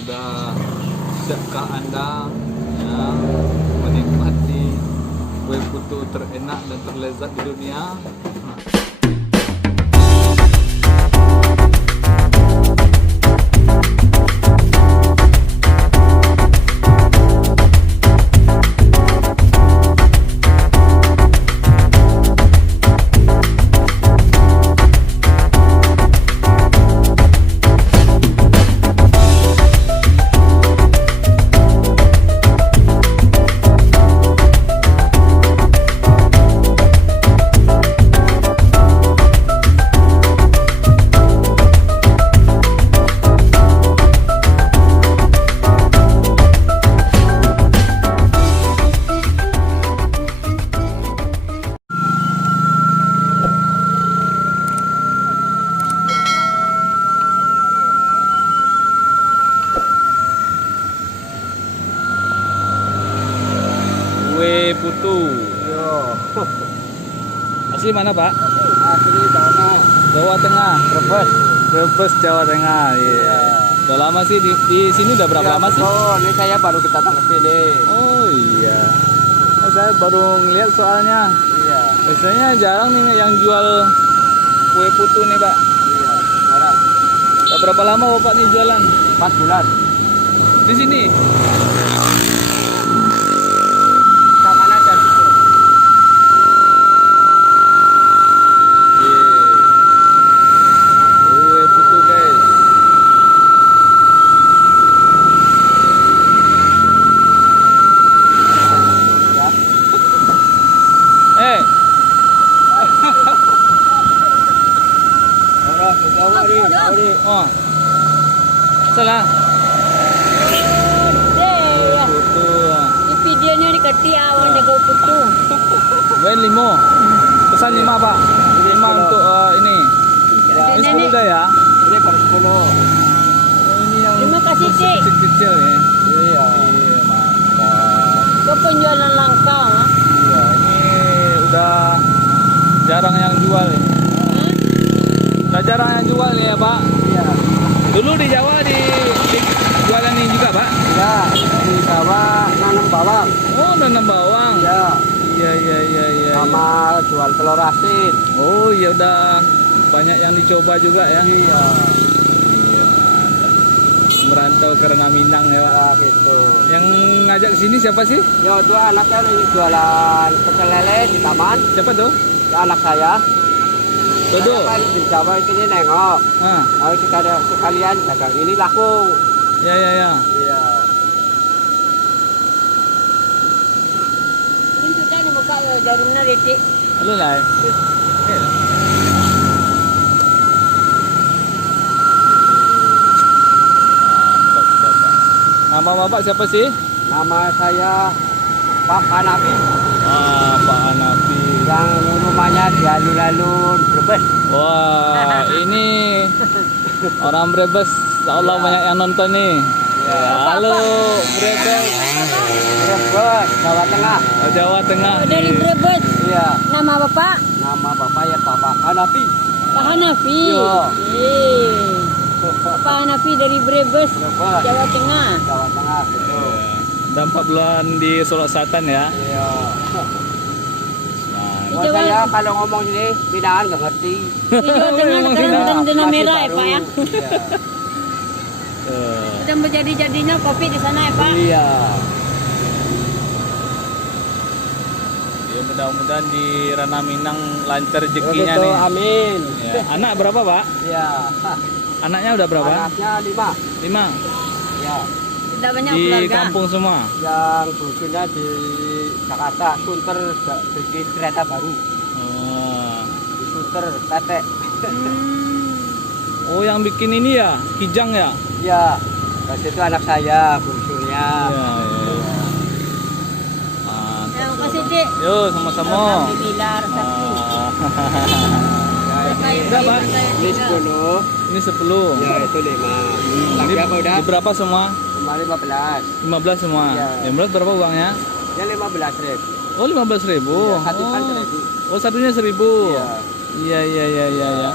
Sudah siapkah Anda ya menikmati kue putu terenak dan terlezat di dunia? Kue putu. Yo. Asli mana Pak? Asli Jawa Tengah. Brebes. Brebes Jawa Tengah. Iya. Udah lama sih di sini udah berapa lama sih? Oh, ini saya baru datang ke sini. Oh iya. Saya baru ngeliat soalnya. Iya. Biasanya jarang nih yang jual kue putu nih Pak. Iya. Jarang. Udah berapa lama Bapak nih jualan? 4 bulan. Di sini? Sama aja gitu. Kue putu guys. Ya. Orang Jawa ini. Oh. Salah. Ya. Putu. Di videonya dikati awan jago putu. Wen limo. Pesan 5 Pak. 5 untuk ini. Ini Nenek. 10 dah ya. Ini per 10. Oh, ini yang Terima kasih, Cik. kecil-kecil ya. Iya. Iya, mantap. Ke penjualan langka, ha? Iya, ini udah jarang yang jual ya. Udah jarang yang jual ya, Pak. Iya. Dulu di Jawa di jualan ini juga, Pak. Ya, di Jawa nanam bawang. Oh, nanam bawang. Ya. Iya, iya, iya, iya. Sama jual telur asin. Oh, ya udah banyak yang dicoba juga ya. Iya. Iya, mantap. Merantau karena Minang ya, Pak. Ya gitu. Yang ngajak sini siapa sih? Ya itu anaknya lagi jualan pecel lele di taman. Siapa tuh? Ya, anak saya. Dodo. Saya kan di Jawa ini nengok. Ah, Lalu kita ada sekalian dagang ini laku. ya, ya, ya. Iya. Ini sudah nih muka jarumnya retik. Halo lah. Mantap Bapak. Nama Bapak siapa sih? Nama saya Pak Hanafi. Wah, Pak Hanafi. Yang rumahnya di alun-alun Brebes. Wah, ini orang Brebes. Insya Allah Ya. banyak yang nonton nih. Ya. Halo Brebes, Brebes, Jawa Tengah. Jawa Tengah. Oh, dari Brebes. Iya. Nama Bapak? Nama bapak ya Pak Hanafi. Pak Hanafi. Iya. Pak Hanafi dari Brebes, Brebes, Jawa Tengah. Jawa Tengah gitu. Udah 4 bulan di Solo Selatan ya. Iya. Nah, Di Oh, Jawa, saya kalau ngomong ini binaan nggak ngerti. di Jawa Tengah sekarang Nah, zona Masih merah ya baru. Pak ya. Iya. Sudah menjadi-jadinya kopi di sana ya Pak. Iya. ya mudah-mudahan di Ranah Minang lancar rezekinya Begitu, nih. amin. Ya. Anak berapa Pak? Iya. Anaknya udah berapa? Anaknya 5. 5. Ya. Sudah banyak Di keluarga. kampung semua. Yang bukunya di Jakarta, Sunter bikin kereta baru. Oh. Di Sunter, Tetek. Hmm. Oh, yang bikin ini ya, Kijang ya? Ya. Terus itu anak saya, bungsunya. Iya, iya. Mantap. Terima kasih Cik. Yo, sama-sama. Alhamdulillah rezeki. Ya, ini, Udah, Pak. ini 10. Ini 10. Ya, itu 5. Lagi Ini apa udah? di berapa semua? Cuma 15. 15 semua. Iya. 15 berapa uangnya? Ya 15.000. Oh, 15.000. Ya, satu kan Oh. 1.000. Oh, satunya 1.000. Iya. Iya, iya, iya, iya, iya.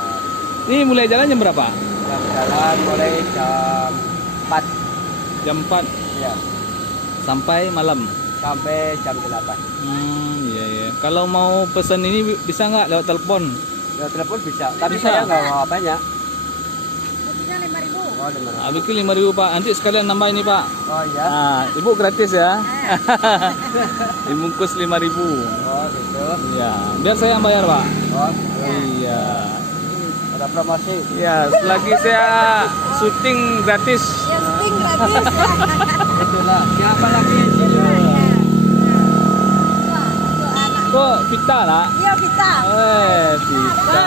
Ini mulai jalan jam berapa? Yang jalan mulai jam 4. jam 4 Ya, sampai malam. sampai jam 8. Iya iya. Kalau mau pesan ini bisa nggak lewat telepon? Ya telepon bisa, tapi Bisa. saya nggak mau banyak. Kopinya 5.000. Oh, 5.000. Ah, bikin 5.000 Pak. Nanti sekalian nambah ini Pak. Oh iya. Nah, Ibu gratis ya. Dibungkus 5.000. Oh gitu. Iya, biar saya yang bayar Pak. Oh gitu. Iya. Ada promosi. Iya, selagi saya syuting gratis. Yang penting gratis. Itulah. Siapa lagi? Kok pita nak? Iya kita. Pita.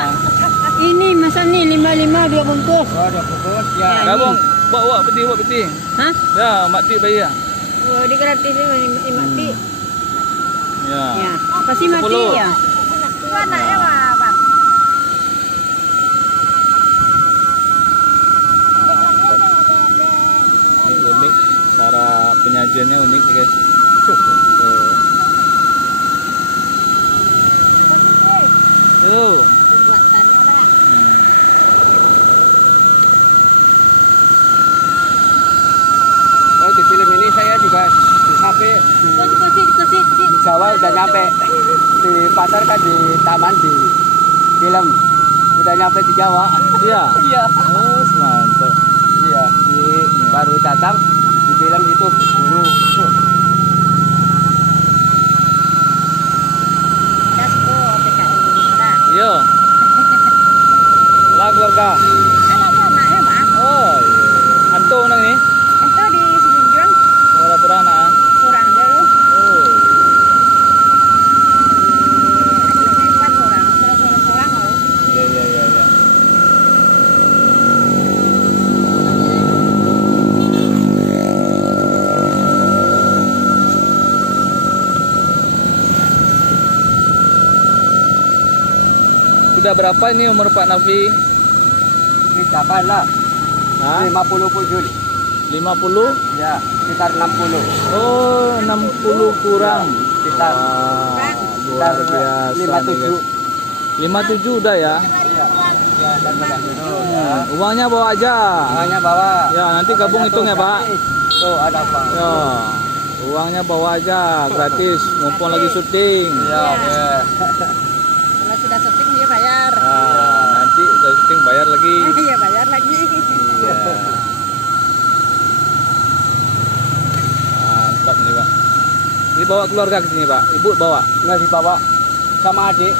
Ini masa nih 55 dia bungkus. Oh, ada bungkus. Ya. Gabung, bawa peti. Hah? Ya, mak ti bayar. Oh, di gratis ini mati. Ya. Ya. Pasti mati 10. ya. Mana ya, Bang? Ini unik, cara penyajiannya unik ya guys. Tuh. Tuh. Oh, di film ini saya juga sampai Dikasih. di Jawa udah nyampe. Di pasar kan di taman di film udah nyampe di Jawa. Iya. Iya. Oh, mantap. Iya. Baru datang di film itu guru. Dasko PKI. Nah, Iya. Lah keluarga. kalau sama ya, Bang. Oh, iya. Anto nang ni. Itu di Sijunjung Wala purana. kurang dulu. Oh. Ini 4 orang, seorang oh. Iya. Sudah berapa ini umur Pak Nafi? Ini kapan lah? Hah? 50 pun Juli. 50? Ya, sekitar 60. Oh, 60 kurang. Sekitar Wah, sekitar luar biasa nih, 57. guys. 57 udah ya. Iya. Ya, dan banyak dulu ya. Uangnya bawa aja. Hanya bawa. Ya, nanti gabung hitung ya, Pak. Tuh ada apa? Ya. Uangnya bawa aja gratis mumpung lagi syuting. Iya, oke. Kalau sudah syuting dia bayar. Nah, nanti udah syuting bayar lagi. Iya, bayar lagi. Iya. Mantap nih, Pak. Ini bawa keluarga ke sini, Pak. Ibu bawa. Nggak dibawa sama adik.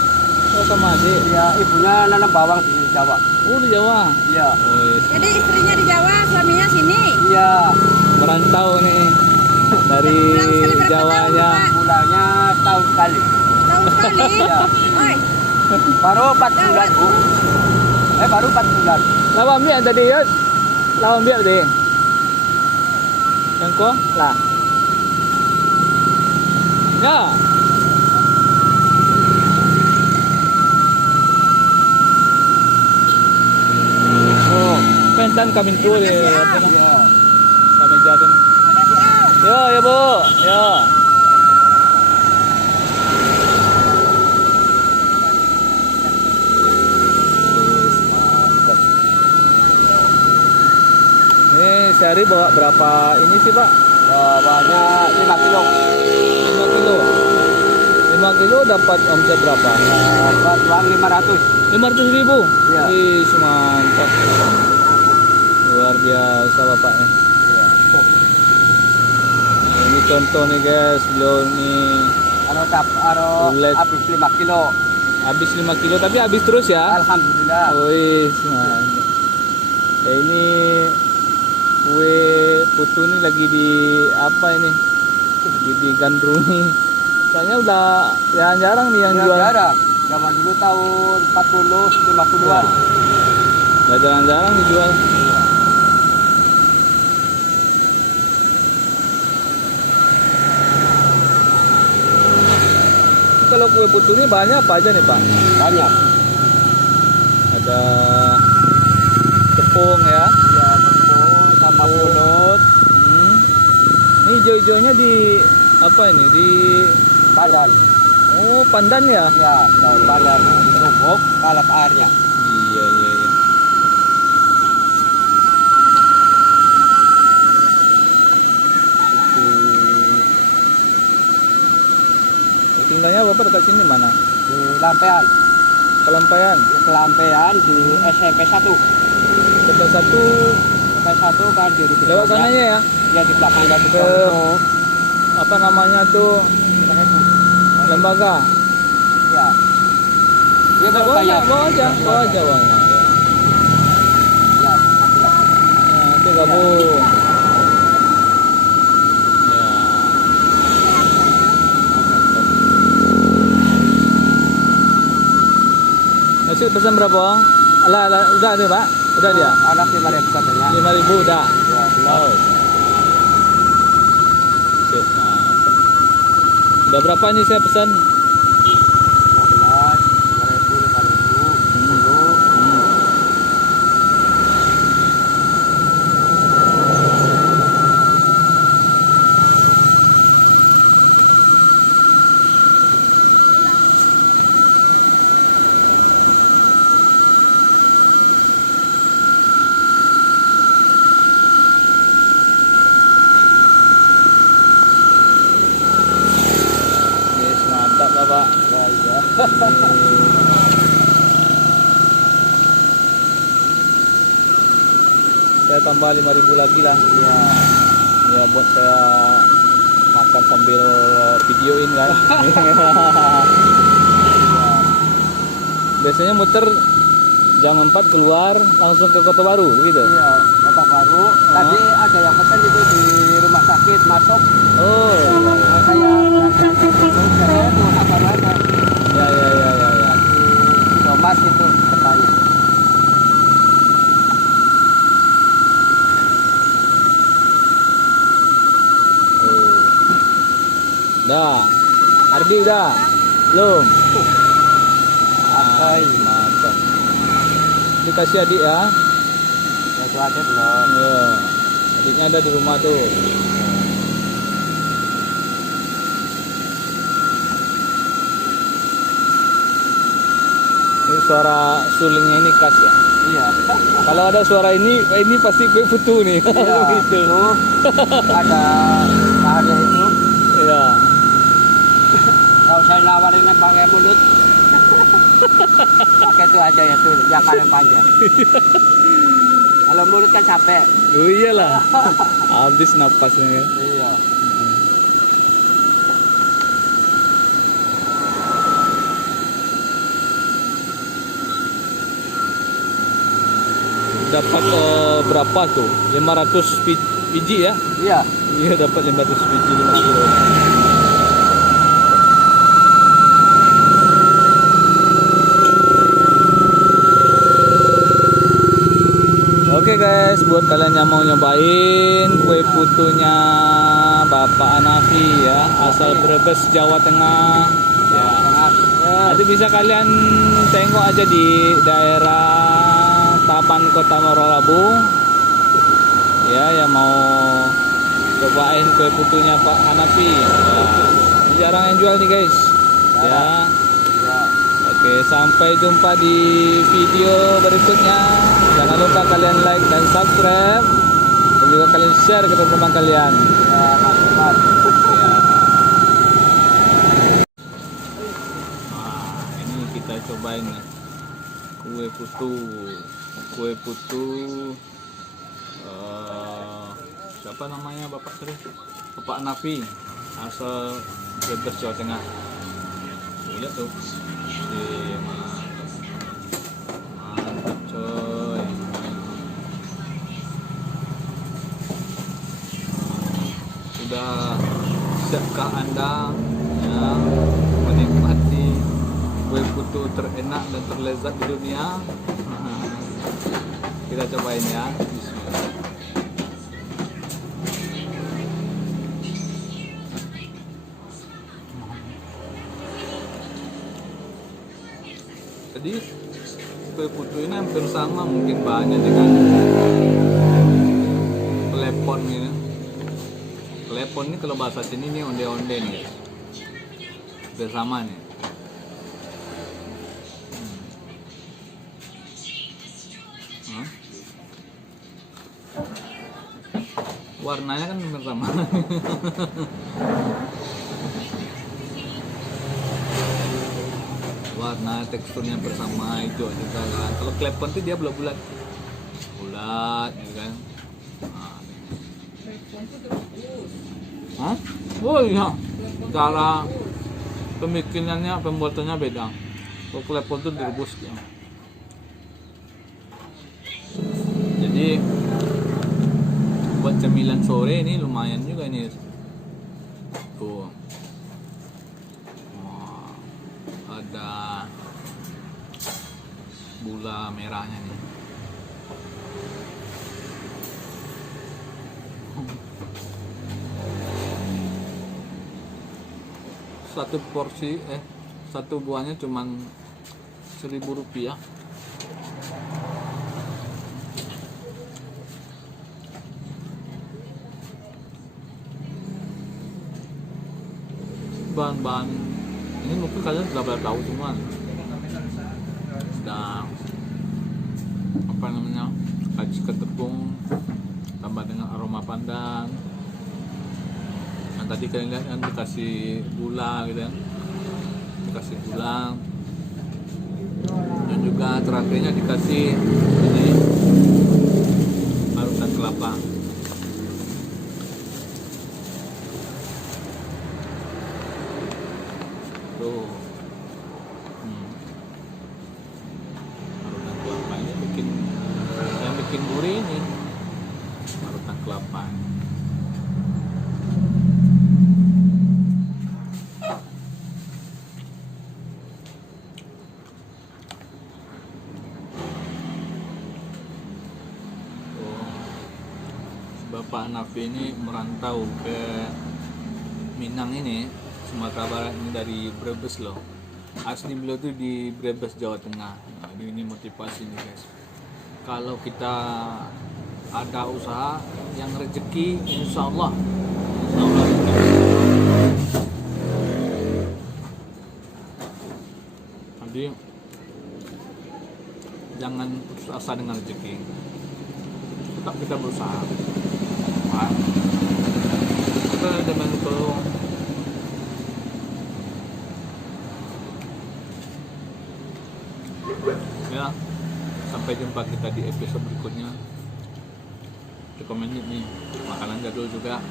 Oh, sama adik. Ya, ibunya nanam bawang di Jawa. Oh, di Jawa. Iya. Wih, Jadi istrinya di Jawa, suaminya sini. Iya. merantau nih dari Pulang sekali berapa Jawanya. tahun, Pak? Bulannya setahun sekali. Tahun sekali. Iya. Oi, Baru 4 bulan, Bu. Baru 4 bulan. Lawan biar tadi ya. Lawan biar tadi. Yang ko lah. Ya. Oh, pentan kami tu dia. Iya. Kami jadi. makasih Al. Ya, ya Bu. Ya. Mantap. Ini sehari bawa berapa ini sih Pak? Bawahnya 5 kilo. 5 kilo. 5 kilo dapat omset berapa? Dapat uang 500. 500.000. Iya. Ih, mantap. Luar biasa bapaknya. Iya. Ini contoh nih guys, beliau ini Bulet. Habis 5 kilo. habis 5 kilo tapi habis terus ya. Alhamdulillah. Wih, mantap. Kayak ini kue putu ini lagi di apa ini? Lagi digandrungi. Soalnya udah jarang nih yang Ya, jual. jarang. Zaman dulu tahun 40, 50-an. Nggak jarang-jarang dijual. Kalau kue putu ini bahannya apa aja nih Pak? Banyak. Ada tepung ya. Iya, tepung sama pulut, Hmm. Ini hijau-hijaunya di apa ini? Di badan. oh pandan ya? Ya, daun badan. Ditumbuk, kalap airnya. Iya. dekat sini mana? Di Lampean. Kelampaian. Di Lampean di SMP 1. SMP 1 SMP 1 kan di lewat sananya ya. Ya di belakangnya di Ke apa namanya tuh? Lembaga. Ya. Dia Bawa baru aja, bayar. bawa aja, bawa aja uangnya. Ya, nanti lah. Nah, itu gabung. Ya. Nasi pesan berapa? Alah, udah deh Pak, udah dia. Anak 5.000 katanya. 5.000 udah. Ya, belum. Oh. Sip, mantap. Udah berapa nih saya pesan? 15, 5.000, 10. Yes, mantap Bapak. Ya, iya. Saya tambah 5.000 lagi lah. Ya. Ya buat saya makan sambil videoin kan. Biasanya muter jam 4 keluar langsung ke Kota Baru begitu. Iya, Kota Baru. Tadi ada yang pesan itu di rumah sakit masuk. Oh. Saya itu apa aja Ya ya ya ya ya. di Thomas itu katanya. Oh. Dah. Ardi udah. Belum. Akai. Mantap. Dikasih adik ya. Ya itu ada belum. Ya. Adiknya ada di rumah tuh. Ini suara sulingnya ini khas ya. Iya. Kalau ada suara ini pasti kue putu nih. Iya. Gitu. Itu ada bahannya itu. Iya. Kalau saya nawarin pakai mulut. Pakai itu aja ya tuh yang paling panjang. Kalau mulut kan capek. Oh iyalah. Habis napasnya. Iya. Dapat berapa tuh? 500 biji ya? Iya. Iya dapat 500 biji 5 kilo. Oke guys, buat kalian yang mau nyobain kue putunya Bapak Hanafi ya, asal Brebes, Jawa Tengah. Ya. Nanti bisa kalian tengok aja di daerah Taman Kota Merauke. Ya, yang mau cobain kue putunya Pak Hanafi. Ya. Jarang yang jual nih guys. Ya. Ya. Oke, sampai jumpa di video berikutnya. Jangan lupa kalian like dan subscribe, dan juga kalian share ke teman-teman kalian. Ya, mantap. Ya. Nah, ini kita cobain nih. Kue putu. Siapa namanya Bapak tadi? Bapak Hanafi, asal Brebes, Jawa Tengah. Lihat tuh. Mantap coy. Sudah siapkah Anda ya, menikmati kue putu terenak dan terlezat di dunia? Kita cobain ya. Bismillah. Jadi kue putu ini hampir sama, mungkin bahannya dengan klepon ini. Klepon ini kalau bahasa sini nih onde-onde nih guys. Hampir sama nih. Hmm. Warnanya kan hampir sama. karena teksturnya bersama itu juga kan. Kalau klepon tuh dia bulat-bulat gitu kan. Nah, hah? Oh iya, cara pembikinannya, pembuatannya beda. Kalau klepon tuh direbus ya. Jadi buat cemilan sore ini lumayan juga ini. Tuh. Wah, ada gula merahnya nih. Satu porsi satu buahnya cuman Rp1.000. Bahan-bahan ini mungkin kalian sudah pada tahu semua. Sudah apa namanya, kaji ketepung tambah dengan aroma pandan. Yang tadi kalian lihat kan dikasih gula gitu kan, dikasih gula, dan juga terakhirnya dikasih ini parutan kelapa. Tuh, parutan kelapa ini yang bikin gurih ini parutan kelapa. Bapak Nafi ini merantau ke Minang ini, Sumatera Barat ini, dari Brebes loh. Asli beliau tuh di Brebes, Jawa Tengah. Nah, ini motivasi nih guys. Kalau kita ada usaha yang rezeki, insya Allah jadi jangan putus asa dengan rezeki, tetap kita berusaha. Kita dengan itu ya, sampai jumpa kita di episode berikutnya. Rekomendasi nih makanan jadul juga,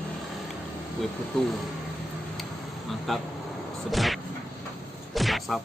kue putu mantap, sedap, asap.